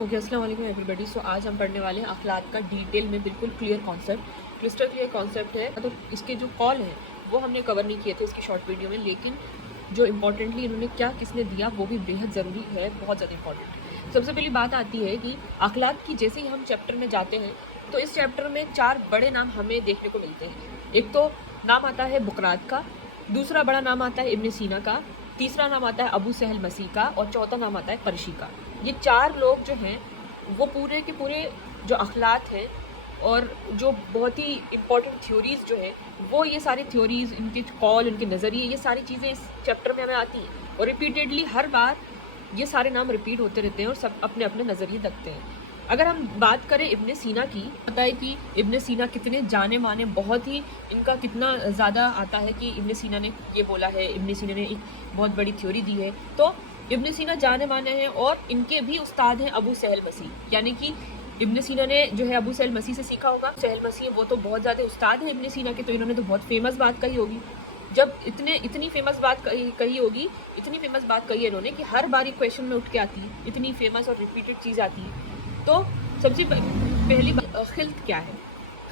Okay, अस्सलाम वालेकुम everybody. सो आज हम पढ़ने वाले हैं अखलाक का डिटेल में बिल्कुल clear concept, crystal clear concept है। तो इसके जो कॉल हैं वो हमने कवर नहीं किए थे इसकी शॉर्ट वीडियो में, लेकिन जो इम्पॉर्टेंटली इन्होंने क्या किसने दिया वो भी बेहद ज़रूरी है, बहुत ज़्यादा इंपॉर्टेंट। सबसे पहली बात आती है कि अखलाक की जैसे ही हम चैप्टर में जाते हैं तो इस चैप्टर में 4 बड़े नाम हमें देखने को मिलते हैं। एक तो नाम आता है बुकरात का, दूसरा बड़ा नाम आता है इब्न सीना का, तीसरा नाम आता है अबू सहल मसीह का और चौथा नाम आता है परशी का। ये 4 लोग जो हैं वो पूरे के पूरे जो अखलाक हैं और जो बहुत ही इम्पोर्टेंट थ्योरीज़ जो है वो ये सारी थ्योरीज़, इनके कॉल, इनके नज़रिए, ये सारी चीज़ें इस चैप्टर में हमें आती हैं और रिपीटेडली हर बार ये सारे नाम रिपीट होते रहते हैं और सब अपने अपने नज़रिए रखते हैं। अगर हम बात करें इब्न सीना की, पता है कि इब्न सीना कितने जाने माने, बहुत ही इनका कितना ज़्यादा आता है कि इब्न सीना ने ये बोला है, इब्न सीना ने एक बहुत बड़ी थ्योरी दी है। तो इब्न सीना जाने माने हैं और इनके भी उस्ताद हैं अबू सहल मसीह, यानी कि इब्न सीना ने जो है अबू सहल मसीह से सीखा होगा। सहल मसीह वो तो बहुत ज़्यादा उस्ताद हैं इब्न सीना के, तो इन्होंने तो बहुत फेमस बात कही होगी। जब इतनी फेमस बात कही होगी, इतनी फेमस बात कही है इन्होंने कि हर बार क्वेश्चन में उठ के आती है, इतनी फेमस और रिपीटेड चीज़ आती है। तो सबसे पहली बात, खिल्त क्या है?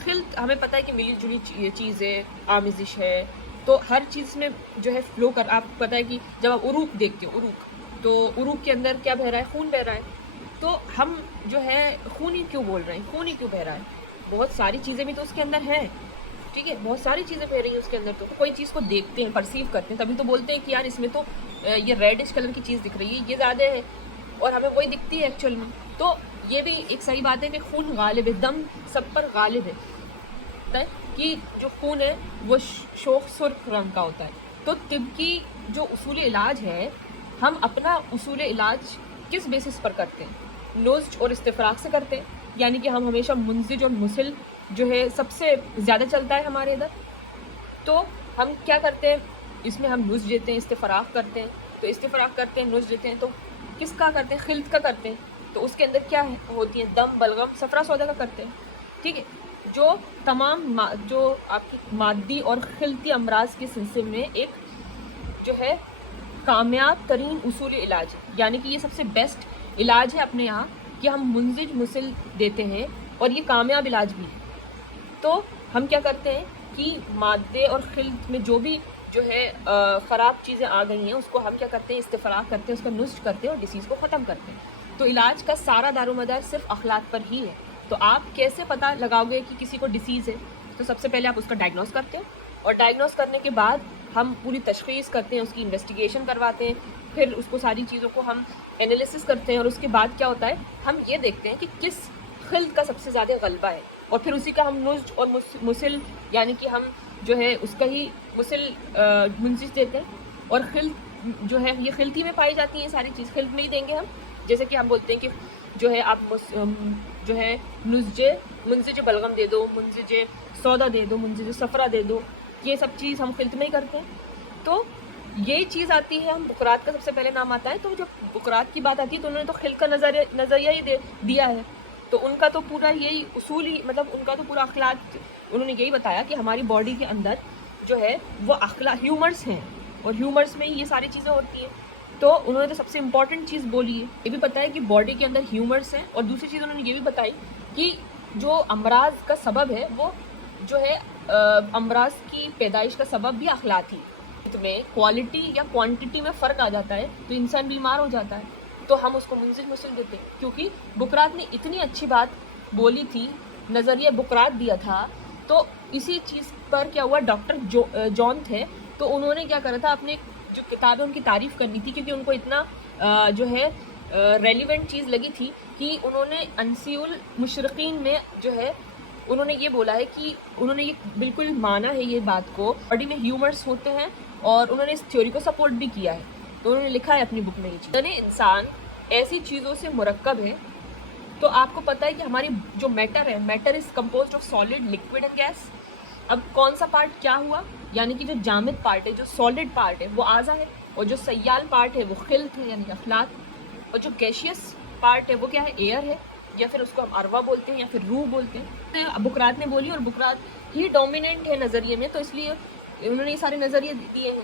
खिल्त हमें पता है कि मिली जुली चीज़ है, आमेजिश है। तो हर चीज़ में जो है फ्लो कर, आपको पता है कि जब आप उरूक देखते हो, उरूक, तो उरूक के अंदर क्या बह रहा है? खून बह रहा है। तो हम जो है खून ही क्यों बोल रहे हैं, खून ही क्यों बह रहा है? बहुत सारी चीज़ें भी तो उसके अंदर हैं, ठीक है, बहुत सारी चीज़ें बह रही हैं उसके अंदर। तो कोई चीज़ को देखते हैं, परसीव करते हैं, तभी तो बोलते हैं कि यार इसमें तो ये रेडिश कलर की चीज़ दिख रही है, ये ज़्यादा है, और हमें वही दिखती है एक्चुअल में। तो ये भी एक सही बात है कि खून गालिब है, दम सब पर गालिब है। होता है कि जो खून है वो शोख सुर्ख रंग का होता है। तो तिब की जो उसूल इलाज है, हम अपना उसूल इलाज किस बेसिस पर करते हैं? नुज़्ज और इस्तिफ़राक से करते हैं, यानी कि हम हमेशा मुंजिज और मुसिल जो है सबसे ज़्यादा चलता है हमारे इधर। तो हम क्या करते हैं, इसमें हम नुज़्ज देते हैं, इस्तिफ़राक करते हैं। तो इस्तिफ़राक करते हैं, नुज़्ज देते हैं, तो किसका करते हैं? खिल्त का करते हैं। तो उसके अंदर क्या होती है? दम, बलगम, सफ़रा सौदा का करते हैं, ठीक है। जो तमाम जो आपकी मादी और खिलती अमराज के सिलसिले में एक जो है कामयाब तरीन उसूल इलाज है, यानी कि ये सबसे बेस्ट इलाज है अपने यहाँ कि हम मुंजिज मुसिल देते हैं और ये कामयाब इलाज भी है। तो हम क्या करते हैं कि मादे और खिल्त में जो भी जो है ख़राब चीज़ें आ गई हैं उसको हम क्या करते हैं? इस्तिफ़राक करते हैं, उसका नुस्ख़ करते हैं और डिसीज़ को ख़त्म करते हैं। तो इलाज का सारा दारोमदार सिर्फ अखलाक पर ही है। तो आप कैसे पता लगाओगे कि किसी को डिसीज़ है? तो सबसे पहले आप उसका डायग्नोस करते हैं और डायग्नोस करने के बाद हम पूरी तशख़ीस करते हैं, उसकी इन्वेस्टिगेशन करवाते हैं, फिर उसको सारी चीज़ों को हम एनालिसिस करते हैं और उसके बाद क्या होता है, हम ये देखते हैं कि किस खिल्त का सबसे ज़्यादा गलबा है और फिर उसी का हम नुज़्ज और मुसिल, यानी कि हम जो है उसका ही मुसिल मुंजिज देते हैं। और खिल्त जो है ये खिल्ती में पाई जाती है, सारी चीज़ खिल्त में ही देंगे हम। जैसे कि हम बोलते हैं कि जो है आप जो है नुज़्जे मुंजिज बलगम दे दो, मुंजिज सौदा दे दो, मुंजिज सफ़रा दे दो, ये सब चीज़ हम खिल्त में ही करते हैं। तो ये चीज़ आती है, हम बुकरात का सबसे पहले नाम आता है। तो जब बुकरात की बात आती है तो उन्होंने तो खिल्त का नज़रिया ही दिया है। तो उनका तो पूरा यही उसूल ही, मतलब उनका तो पूरा अखलाक, उन्होंने यही बताया कि हमारी बॉडी के अंदर जो है वो अखलाक ह्यूमर्स हैं और ह्यूमर्स में ही ये सारी चीज़ें होती हैं। तो उन्होंने तो सबसे इम्पॉर्टेंट चीज़ बोली है, ये भी बताया कि बॉडी के अंदर ह्यूमर्स हैं, और दूसरी चीज़ उन्होंने ये भी बताई कि जो अमराज का सबब है वो जो है अमराज की पैदाइश का सबब भी अखलाक ही। में क्वालिटी या क्वांटिटी में फ़र्क आ जाता है तो इंसान बीमार हो जाता है, तो हम उसको मुंजिज मुसिल देते हैं। क्योंकि बुकरात ने इतनी अच्छी बात बोली थी, नज़रिया बुकरात दिया था। तो इसी चीज़ पर क्या हुआ, डॉक्टर जॉन थे, तो उन्होंने क्या करा था, अपने जो किताबें उनकी तारीफ़ करनी थी, क्योंकि उनको इतना जो है रेलिवेंट चीज़ लगी थी कि उन्होंने अंसिउल मुशरिकीन में जो है उन्होंने ये बोला है कि उन्होंने ये बिल्कुल माना है ये बात को, बॉडी में ह्यूमर्स होते हैं, और उन्होंने इस थ्योरी को सपोर्ट भी किया है। तो उन्होंने लिखा है अपनी बुक में ये चीज़, यानी इंसान ऐसी चीज़ों से मुरक्कब है। तो आपको पता है कि हमारी जो मैटर है, matter is composed of solid, liquid and gas. अब कौन सा पार्ट क्या हुआ, यानी कि जो जामिद पार्ट है, जो सॉलिड पार्ट है वो आज़ा है, और जो सयाल पार्ट है वो खिल्त है यानी अखलाक, और जो गैशियस पार्ट है वो क्या है? एयर है, या फिर उसको हम अरवा बोलते हैं या फिर रूह बोलते हैं। बुकरात ने बोली, और बुकरात ही डोमिनेंट है नज़रिए में, तो इसलिए उन्होंने ये सारे नज़रिए दिए हैं।